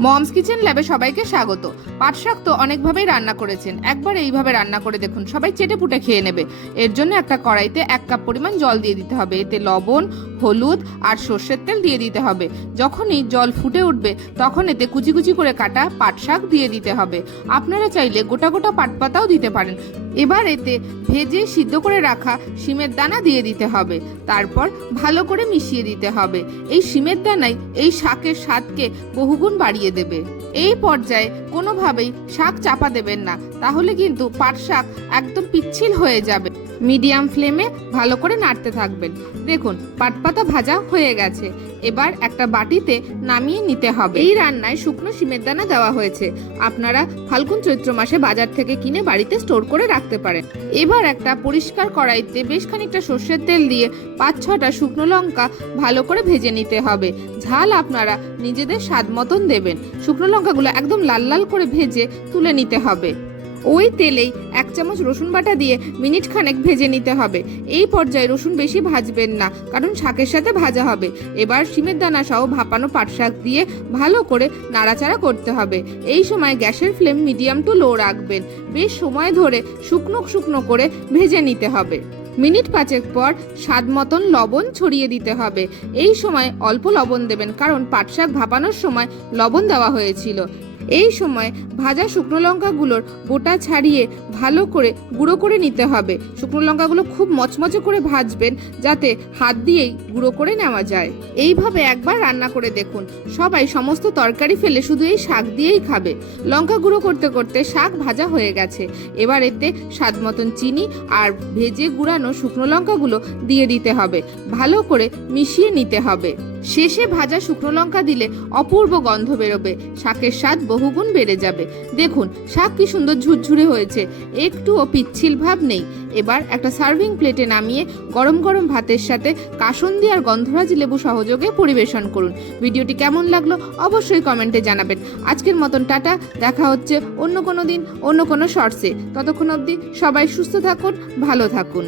Moms kitchen ল্যাবে সবাইকে স্বাগত। পাটশাক তো অনেকভাবেই রান্না করেছেন। একবার এইভাবে রান্না করে দেখুন, সবাই চেটে পুটে খেয়ে নেবে। এর জন্য একটা কড়াইতে এক কাপ পরিমাণ জল দিয়ে দিতে হবে। এতে লবণ হলুদ আর সর্ষের তেল দিয়ে দিতে হবে। যখনই জল ফুটে উঠবে, তখন এতে কুচি কুচি করে কাটা পাট শাক দিয়ে দিতে হবে। আপনারা চাইলে গোটা গোটা পাট পাতাও দিতে পারেন। এবার এতে ভেজে সিদ্ধ করে রাখা শিমের দানা দিয়ে দিতে হবে। তারপর ভালো করে মিশিয়ে দিতে হবে। এই শিমের দানাই এই শাকের স্বাদকে বহুগুণ বাড়িয়ে দেবে। এই পর্যায়ে কোনোভাবেই শাক চাপা দেবেন না। তাহলে কিন্তু পাট শাক একদম পিচ্ছিল হয়ে যাবে। মিডিয়াম ফ্লেমে ভালো করে নাড়তে থাকবেন। দেখুন পাট পাতা ভাজা হয়ে গেছে। এবার একটা বাটিতে নামিয়ে নিতে হবে। এই রান্নায় শুকনো সিমের দানা দেওয়া হয়েছে। আপনারা ফাল্গুন চৈত্র মাসে বাজার থেকে কিনে বাড়িতে স্টোর করে রাখতে পারেন। এবার একটা পরিষ্কার কড়াইতে বেশ খানিকটা সর্ষের তেল দিয়ে পাঁচ ছটা শুকনো লঙ্কা ভালো করে ভেজে নিতে হবে। ঝাল আপনারা নিজেদের স্বাদ মতন দেবেন। শুকনো লঙ্কাগুলো একদম লাল লাল করে ভেজে তুলে নিতে হবে। ওই তেলেই এক চামচ রসুন বাটা দিয়ে মিনিট খানেক ভেজে নিতে হবে। এই পর্যায়ে রসুন বেশি ভাজবেন না, কারণ শাকের সাথে ভাজা হবে। এবার শিমের দানা সহ ভাপানো পাট শাক দিয়ে ভালো করে নাড়াচাড়া করতে হবে। এই সময় গ্যাসের ফ্লেম মিডিয়াম টু লো রাখবেন। বেশ সময় ধরে শুকনো শুকনো করে ভেজে নিতে হবে। মিনিট পাঁচেক পর স্বাদ মতন লবণ ছড়িয়ে দিতে হবে। এই সময় অল্প লবণ দেবেন, কারণ পাট শাক ভাপানোর সময় লবণ দেওয়া হয়েছিল। এই সময় ভাজা শুকনো লঙ্কাগুলোর গোটা ছাড়িয়ে ভালো করে গুঁড়ো করে নিতে হবে। শুকনো লঙ্কাগুলো খুব মচমচে করে ভাজবেন যাতে হাত দিয়েই গুঁড়ো করে নেওয়া যায়। এইভাবে একবার রান্না করে দেখুন। সবাই সমস্ত তরকারি ফেলে শুধু এই শাক দিয়েই খাবে। লঙ্কা গুঁড়ো করতে করতে শাক ভাজা হয়ে গেছে। এবার এতে স্বাদ মতন চিনি আর ভেজে গুঁড়ানো শুকনো লঙ্কাগুলো দিয়ে দিতে হবে। ভালো করে মিশিয়ে নিতে হবে। শেষে ভাজা শুকনো লঙ্কা দিলে অপূর্ব গন্ধ বেরোবে। শাকের স্বাদ বহুগুণ বেড়ে যাবে। দেখুন, শাক কি সুন্দর ঝুরঝুরে হয়েছে। একটুও পিচ্ছিল ভাব নেই। এবার একটা সার্ভিং প্লেটে নামিয়ে গরম গরম ভাতের সাথে কাসন্দি আর গন্ধরাজ লেবু সহযোগে পরিবেশন করুন। ভিডিওটি কেমন লাগল অবশ্যই কমেন্টে জানাবেন। আজকের মতন টাটা, দেখা হচ্ছে অন্য কোনো দিন, অন্য কোনো শর্টসে। ততক্ষণ অবধি সবাই সুস্থ থাকুন, ভালো থাকুন।